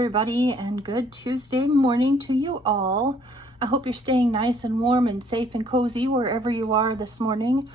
everybody, and good Tuesday morning to you all. I hope you're staying nice and warm and safe and cozy wherever you are this morning.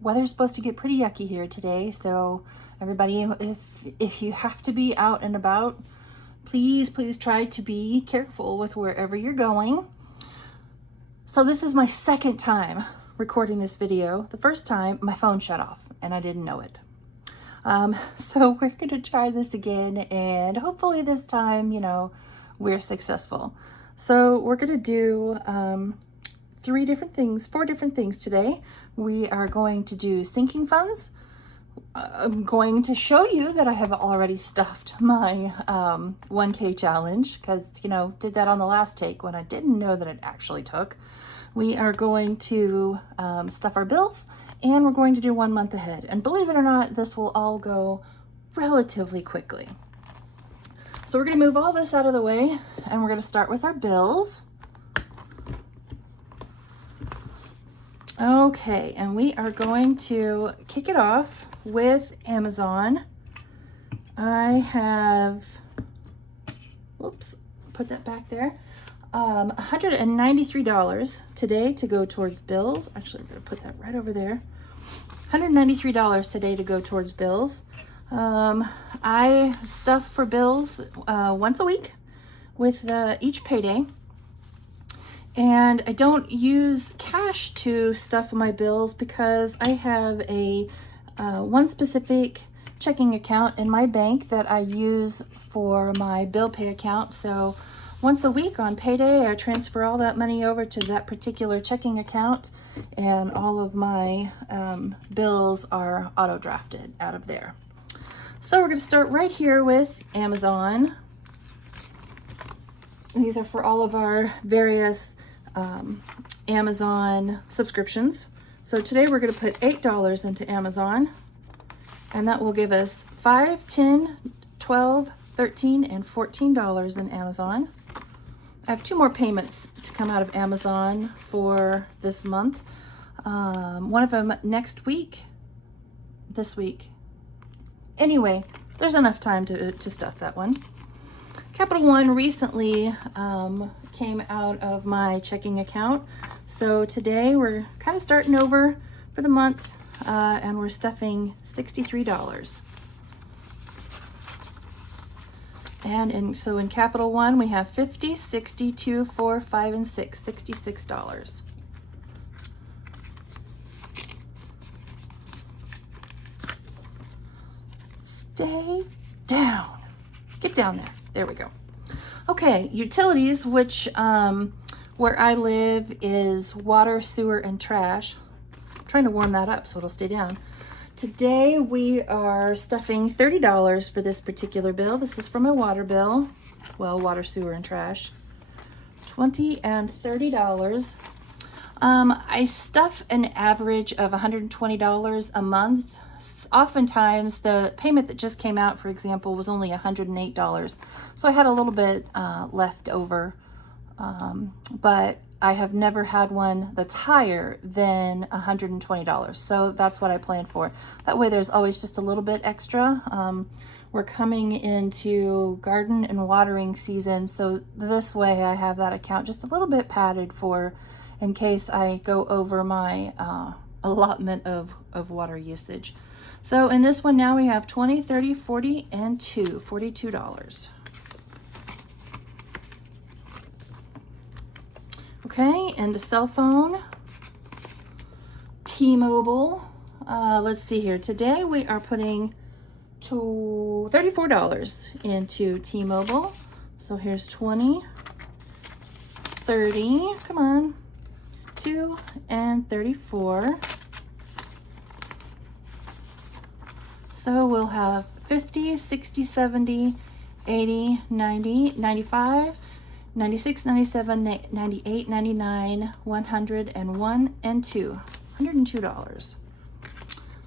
Weather's supposed to get pretty yucky here today, so everybody, if you have to be out and about, please try to be careful with wherever you're going. So this is my second time recording this video. The first time my phone shut off and I didn't know it. So we're going to try this again, and hopefully this time, we're successful. So we're going to do four different things today. We are going to do sinking funds. I'm going to show you that I have already stuffed my 1K challenge because, did that on the last take when I didn't know that it actually took. We are going to stuff our bills, and we're going to do 1 month ahead. And believe it or not, this will all go relatively quickly. So we're going to move all this out of the way, and we're going to start with our bills. Okay, and we are going to kick it off with Amazon. I have, whoops, put that back there. $193 today to go towards bills. Actually, I'm going to put that right over there. $193 today to go towards bills. I stuff for bills once a week with each payday. And I don't use cash to stuff my bills because I have a one specific checking account in my bank that I use for my bill pay account. So once a week on payday, I transfer all that money over to that particular checking account, and all of my bills are auto drafted out of there. So we're going to start right here with Amazon. These are for all of our various Amazon subscriptions. So today we're going to put $8 into Amazon, and that will give us $5, $10, $12, $13, and $14 in Amazon. I have 2 more payments to come out of Amazon for this month. One of them next week, this week. Anyway, there's enough time to stuff that one. Capital One recently came out of my checking account. So today we're kind of starting over for the month, and we're stuffing $63. And so in Capital One, we have 50, 60, 2, 4, 5, and 6, $66. Stay down. Get down there. There we go. Okay, utilities, which where I live is water, sewer, and trash. I'm trying to warm that up so it'll stay down. Today we are stuffing $30 for this particular bill. This is for my water bill. Well, water, sewer, and trash. $20 and $30. I stuff an average of $120 a month. Oftentimes the payment that just came out, for example, was only $108. So I had a little bit left over. But I have never had one that's higher than $120. So that's what I plan for. That way there's always just a little bit extra. We're coming into garden and watering season. So this way I have that account just a little bit padded for in case I go over my allotment of water usage. So in this one now we have 20, 30, 40, and $42. Okay, and a cell phone, T-Mobile. Let's see here. Today we are putting $34 into T-Mobile. So here's 20, 30, come on, 2, and 34. So we'll have 50, 60, 70, 80, 90, 95, 96, 97, 98, 99, 101, and $102.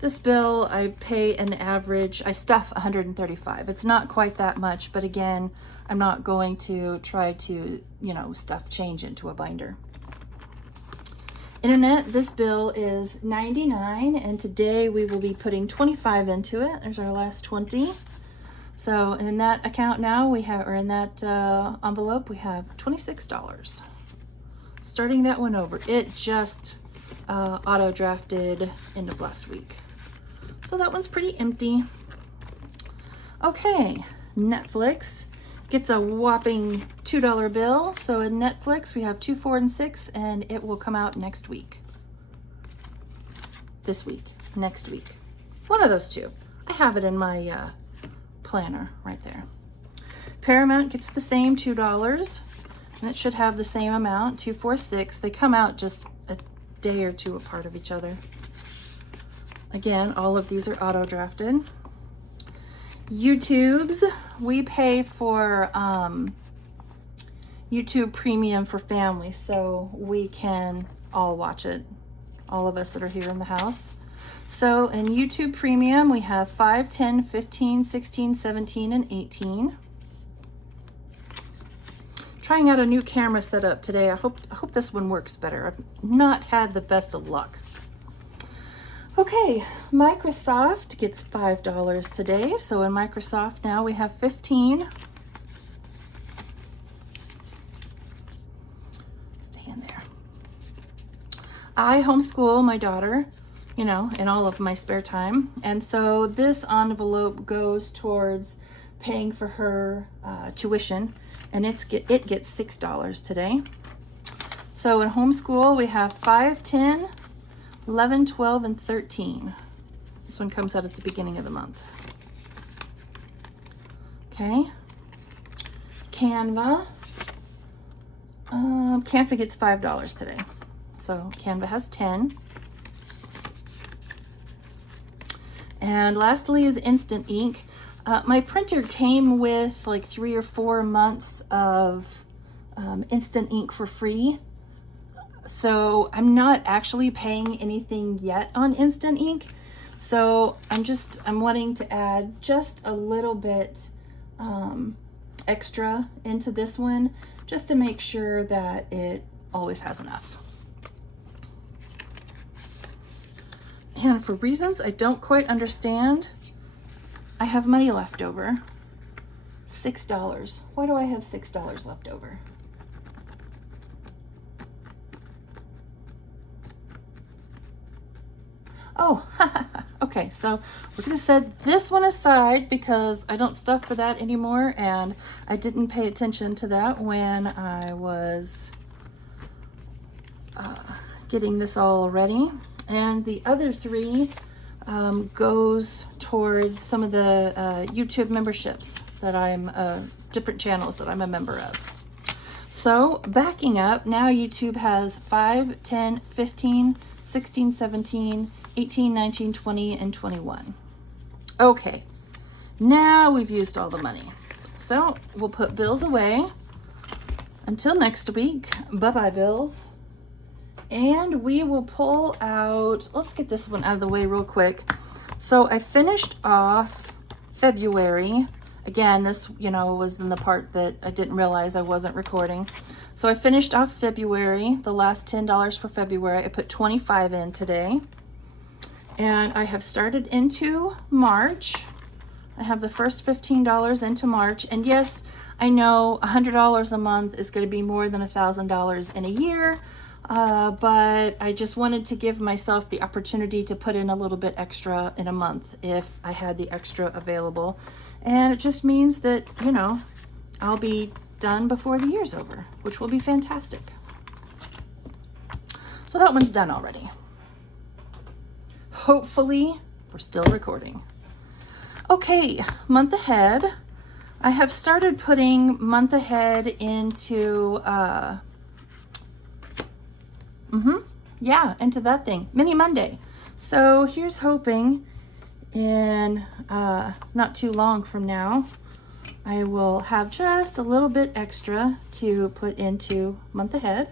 This bill, I pay an average, I stuff $135. It's not quite that much, but again, I'm not going to try to, stuff change into a binder. Internet, this bill is $99, and today we will be putting $25 into it. There's our last 20. So in that account now we have, or in that envelope, we have $26. Starting that one over. It just auto drafted end of last week. So that one's pretty empty. Okay, Netflix gets a whopping $2 bill. So in Netflix we have 2, 4, and 6, and it will come out next week. This week, next week. One of those two. I have it in my planner right there. Paramount gets the same $2, and it should have the same amount, 2, 4, 6. They come out just a day or two apart of each other. Again, all of these are auto drafted. YouTube's, we pay for YouTube Premium for family, so we can all watch it, all of us that are here in the house. So in YouTube Premium, we have 5, 10, 15, 16, 17, and 18. Trying out a new camera setup today. I hope this one works better. I've not had the best of luck. Okay, Microsoft gets $5 today. So in Microsoft now we have 15. Stay in there. I homeschool my daughter, you know, in all of my spare time. And so this envelope goes towards paying for her tuition, and it gets $6 today. So in homeschool we have 5, 10, 11, 12, and 13. This one comes out at the beginning of the month. Okay. Canva. Canva gets $5 today. So Canva has 10. And lastly is Instant Ink. My printer came with like 3 or 4 months of Instant Ink for free. So I'm not actually paying anything yet on Instant Ink. So I'm wanting to add just a little bit extra into this one, just to make sure that it always has enough. And for reasons I don't quite understand, I have money left over. $6. Why do I have $6 left over? Oh, okay, so we're gonna set this one aside because I don't stuff for that anymore, and I didn't pay attention to that when I was getting this all ready. And the other 3 goes towards some of the YouTube memberships that I'm, different channels that I'm a member of. So backing up, now YouTube has 5, 10, 15, 16, 17, 18, 19, 20, and 21. Okay, now we've used all the money. So we'll put bills away until next week. Bye-bye, bills. And we will pull out, let's get this one out of the way real quick. So I finished off February. Again, this, you know, was in the part that I didn't realize I wasn't recording. So I finished off February, the last $10 for February. I put 25 in today. And I have started into March. I have the first $15 into March. And yes, I know $100 a month is going to be more than $1,000 in a year. But I just wanted to give myself the opportunity to put in a little bit extra in a month if I had the extra available. And it just means that, you know, I'll be done before the year's over, which will be fantastic. So that one's done already. Hopefully, we're still recording. Okay, month ahead. I have started putting month ahead into, into that thing, Mini Monday. So here's hoping in not too long from now, I will have just a little bit extra to put into month ahead.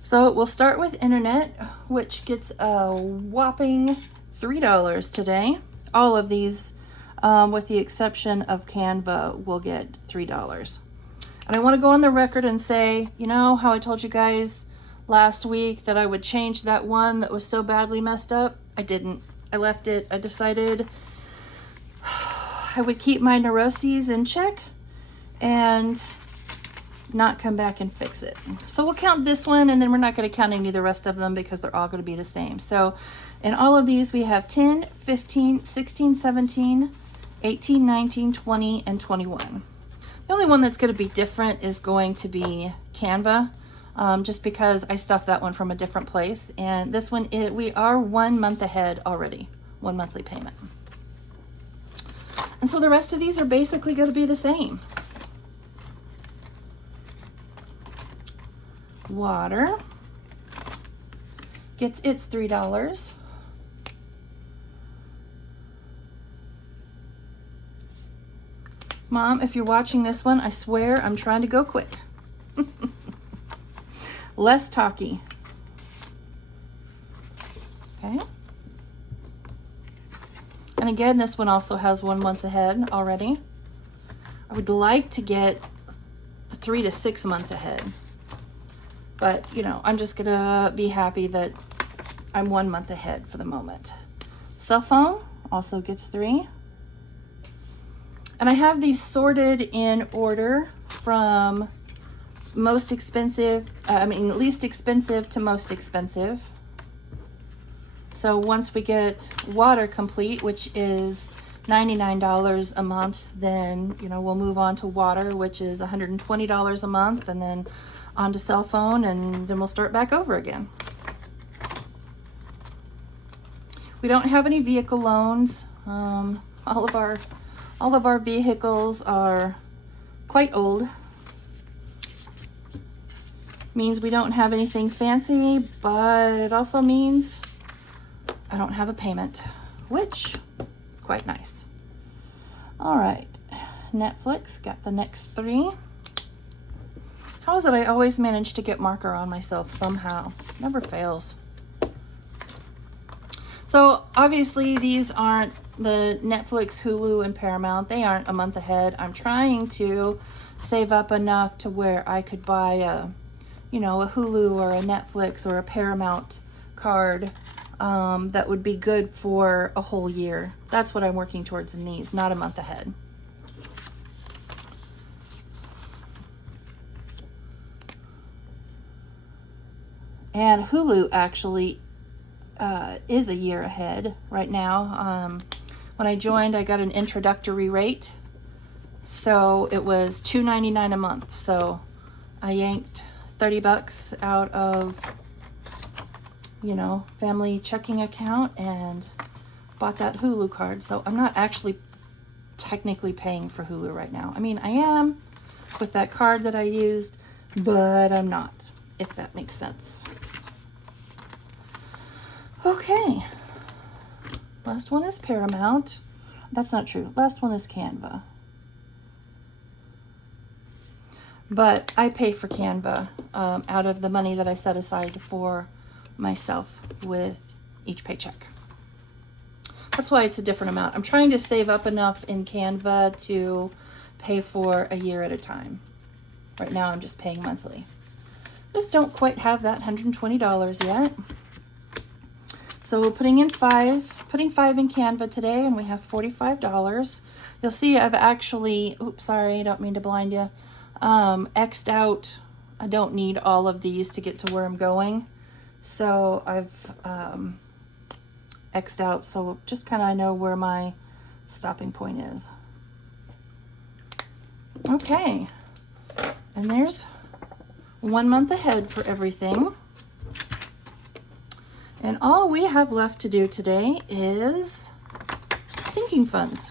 So we'll start with internet, which gets a whopping $3 today. All of these, with the exception of Canva, will get $3. And I want to go on the record and say, you know how I told you guys last week that I would change that one that was so badly messed up? I didn't. I left it. I decided I would keep my neuroses in check and not come back and fix it. So we'll count this one, and then we're not going to count any of the rest of them because they're all going to be the same. So in all of these, we have 10, 15, 16, 17, 18, 19, 20, and 21. The only one that's going to be different is going to be Canva, just because I stuffed that one from a different place. And this one, we are 1 month ahead already, 1 monthly payment. And so the rest of these are basically going to be the same. Water gets its $3. Mom, if you're watching this one, I swear I'm trying to go quick. Less talky. Okay. And again, this one also has 1 month ahead already. I would like to get 3 to 6 months ahead. But, you know, I'm just going to be happy that I'm 1 month ahead for the moment. Cell phone also gets 3. And I have these sorted in order from most expensive, least expensive to most expensive. So once we get water complete, which is $99 a month, then, you know, we'll move on to water, which is $120 a month, and then on to cell phone, and then we'll start back over again. We don't have any vehicle loans. All of our vehicles are quite old. Means we don't have anything fancy, but it also means I don't have a payment, which is quite nice. All right, Netflix got the next 3. How is it I always manage to get marker on myself somehow? Never fails. So obviously these aren't the Netflix, Hulu, and Paramount. They aren't a month ahead. I'm trying to save up enough to where I could buy a Hulu or a Netflix or a Paramount card that would be good for a whole year. That's what I'm working towards in these, not a month ahead. And Hulu actually is a year ahead right now. When I joined, I got an introductory rate. So it was $2.99 a month. So I yanked $30 out of, family checking account and bought that Hulu card. So I'm not actually technically paying for Hulu right now. I mean, I am with that card that I used, but I'm not, if that makes sense. Okay, last one is Paramount. That's not true. Last one is Canva. But I pay for Canva out of the money that I set aside for myself with each paycheck. That's why it's a different amount. I'm trying to save up enough in Canva to pay for a year at a time. Right now I'm just paying monthly. Just don't quite have that $120 yet. So we're putting 5 in Canva today, and we have $45. You'll see I've actually, oops, sorry, I don't mean to blind you, X'd out. I don't need all of these to get to where I'm going. So I've X'd out, so just kind of know where my stopping point is. Okay, and there's 1 month ahead for everything. And all we have left to do today is sinking funds.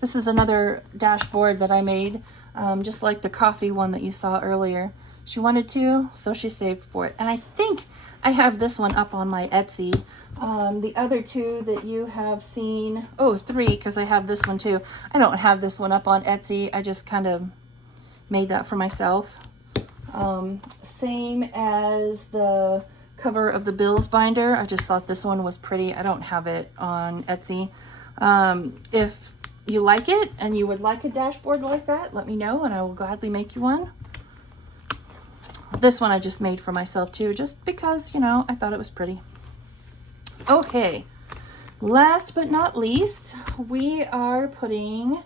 This is another dashboard that I made, just like the coffee one that you saw earlier. She wanted to, so she saved for it. And I think I have this one up on my Etsy. The other 2 that you have seen, 3, because I have this one too. I don't have this one up on Etsy. I just kind of made that for myself. Same as the cover of the bills binder. I just thought this one was pretty. I don't have it on Etsy. If you like it and you would like a dashboard like that, let me know and I will gladly make you one. This one I just made for myself too, just because, I thought it was pretty. Okay, last but not least, we are putting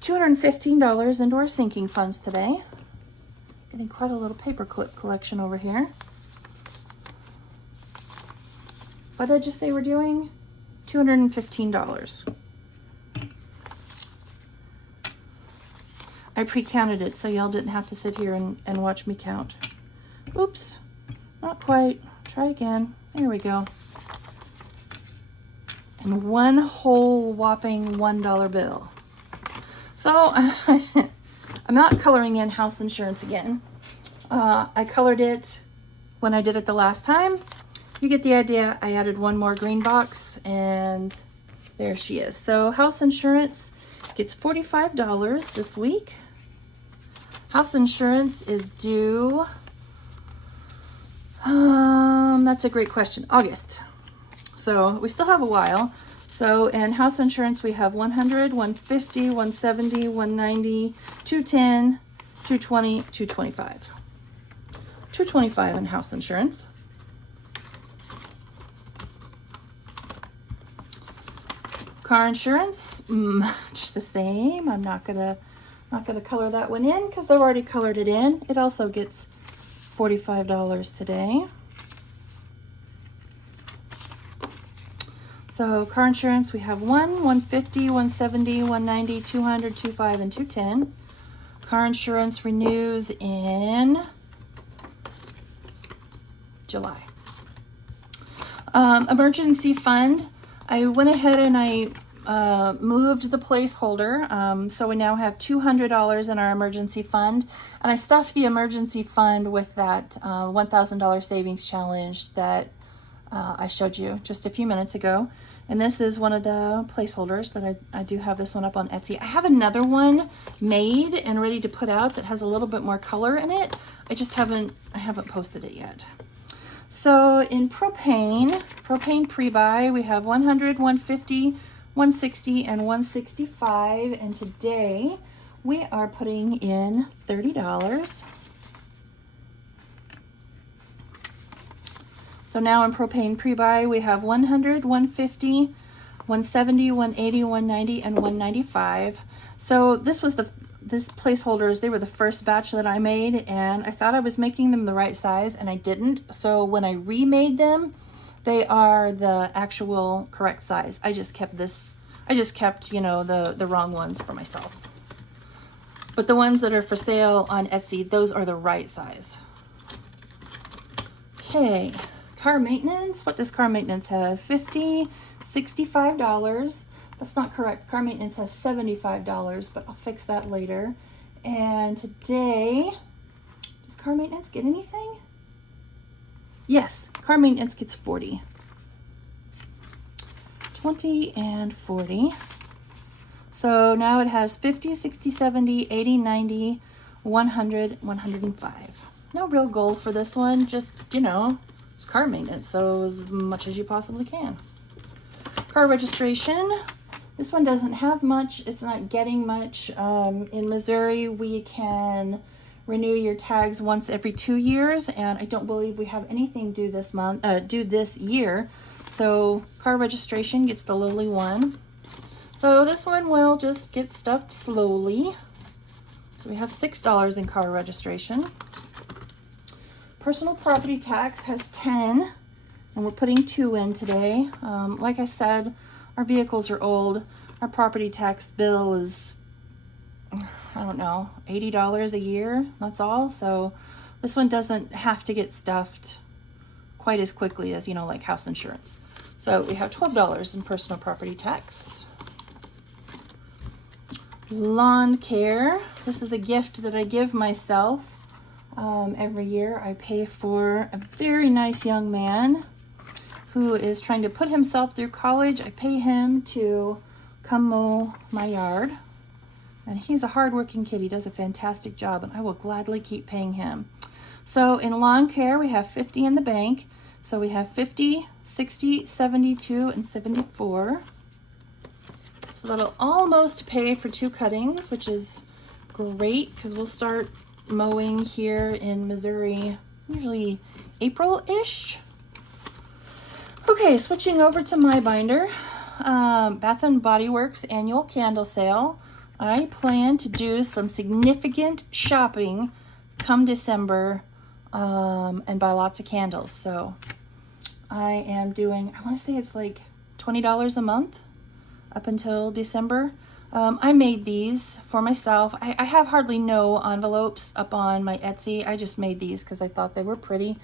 $215 into our sinking funds today. Getting quite a little paperclip collection over here. What did I just say we're doing? $215. I pre-counted it so y'all didn't have to sit here and watch me count. Oops, not quite. Try again. There we go. And one whole whopping $1 bill. So I'm not coloring in house insurance again. I colored it when I did it the last time. You get the idea. I added one more green box and there she is. So house insurance gets $45 this week. House insurance is due, that's a great question, August. So we still have a while. So in house insurance, we have 100, 150, 170, 190, 210, 220, 225. 225 in house insurance. Car insurance, just the same. I'm not gonna color that one in because I've already colored it in. It also gets $45 today. So car insurance, we have 150, 170, 190, 200, 25, and 210. Car insurance renews in July. Emergency fund, I went ahead and I moved the placeholder. So we now have $200 in our emergency fund. And I stuffed the emergency fund with that $1,000 savings challenge that I showed you just a few minutes ago. And this is one of the placeholders that I do have this one up on Etsy. I have another one made and ready to put out that has a little bit more color in it. I haven't posted it yet. So in propane pre-buy, we have 100, 150, 160, and 165. And today we are putting in $30. So now in propane pre-buy, we have 100, 150, 170, 180, 190, and 195. So this placeholders, they were the first batch that I made, and I thought I was making them the right size, and I didn't. So when I remade them, they are the actual correct size. I just kept, you know, the wrong ones for myself. But the ones that are for sale on Etsy, those are the right size. Okay. Car maintenance, what does car maintenance have? $50, $65. That's not correct. Car maintenance has $75, but I'll fix that later. And today, does car maintenance get anything? Yes, car maintenance gets 40. 20 and 40. So now it has 50, 60, 70, 80, 90, 100, 105. No real goal for this one, just, you know, it's car maintenance, so as much as you possibly can. Car registration, this one doesn't have much. It's not getting much. In Missouri, we can renew your tags once every 2 years, and I don't believe we have anything due this year. So car registration gets the lowly one. So this one will just get stuffed slowly. So we have $6 in car registration. Personal property tax has 10, and we're putting 2 in today. Like I said, our vehicles are old. Our property tax bill is, I don't know, $80 a year. That's all. So this one doesn't have to get stuffed quite as quickly as, you know, like house insurance. So we have $12 in personal property tax. Lawn care. This is a gift that I give myself. Every year I pay for a very nice young man who is trying to put himself through college. I pay him to come mow my yard, and he's a hardworking kid. He does a fantastic job, and I will gladly keep paying him. So in lawn care, we have 50 in the bank. So we have 50, 60, 72, and 74. So that'll almost pay for 2 cuttings, which is great because we'll start mowing here in Missouri usually April-ish. Okay, switching over to my binder. Bath and Body Works annual candle sale. I plan to do some significant shopping come December and buy lots of candles. So I am doing, I want to say it's like $20 a month up until December. I made these for myself. I have hardly no envelopes up on my Etsy. I just made these because I thought they were pretty.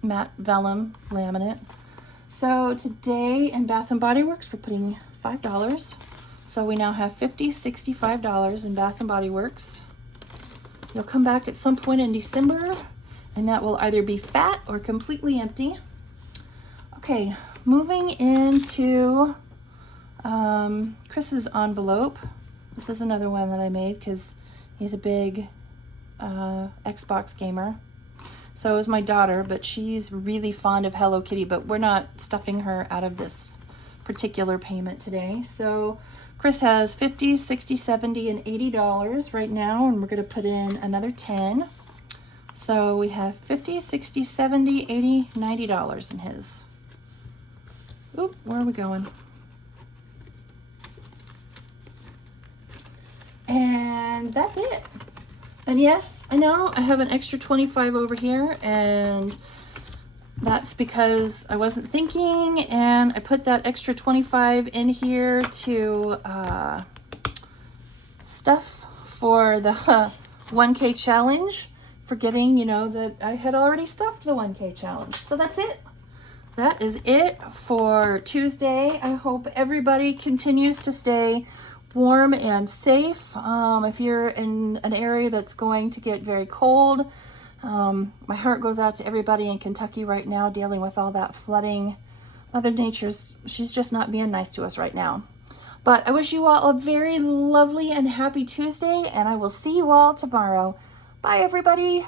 Matte vellum laminate. So today in Bath and Body Works we're putting $5. So we now have $50, $65 in Bath and Body Works. You'll come back at some point in December and that will either be fat or completely empty. Okay, moving into Chris's envelope. This is another one that I made because he's a big Xbox gamer. So is my daughter, but she's really fond of Hello Kitty, but we're not stuffing her out of this particular payment today. So Chris has $50, $60, $70, and $80 right now, and we're going to put in another 10. So we have $50, $60, $70, $80, $90 in his. Oop, where are we going? And that's it. And yes, I know I have an extra 25 over here, and that's because I wasn't thinking, and I put that extra 25 in here to stuff for the 1K challenge, forgetting, you know, that I had already stuffed the 1K challenge. So that's it. That is it for Tuesday. I hope everybody continues to stay warm and safe. If you're in an area that's going to get very cold, my heart goes out to everybody in Kentucky right now dealing with all that flooding. Mother Nature's, she's just not being nice to us right now. But I wish you all a very lovely and happy Tuesday, and I will see you all tomorrow. Bye, everybody.